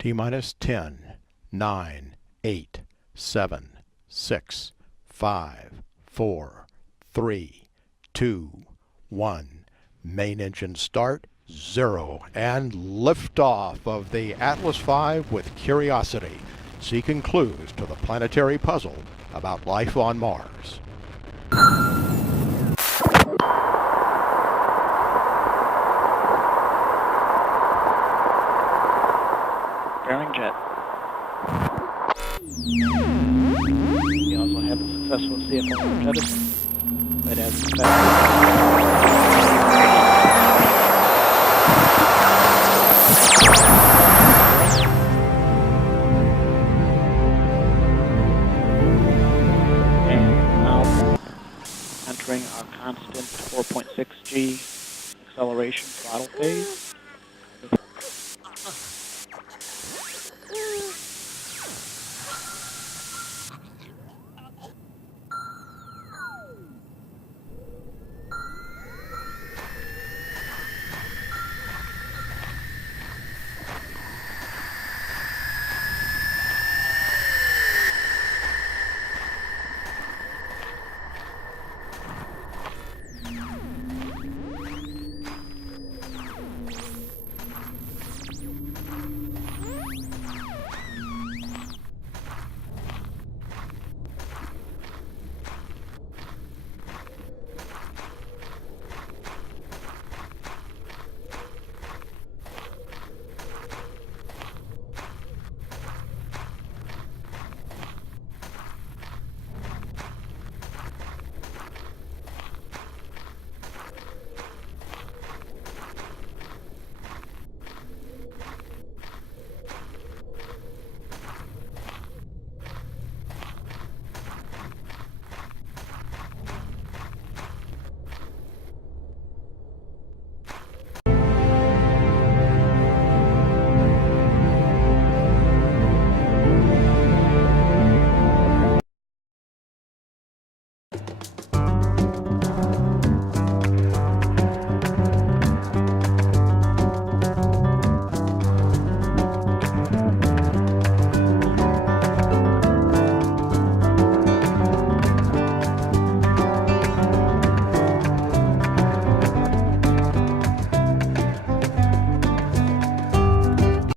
T minus 10, 9, 8, 7, 6, 5, 4, 3, 2, 1. Main engine start, 0. And liftoff of the Atlas V with Curiosity, seeking clues to the planetary puzzle about life on Mars. Bearing jet. We also have a successful CFO jettison, but as expected. Entering our constant 4.6 G acceleration throttle phase.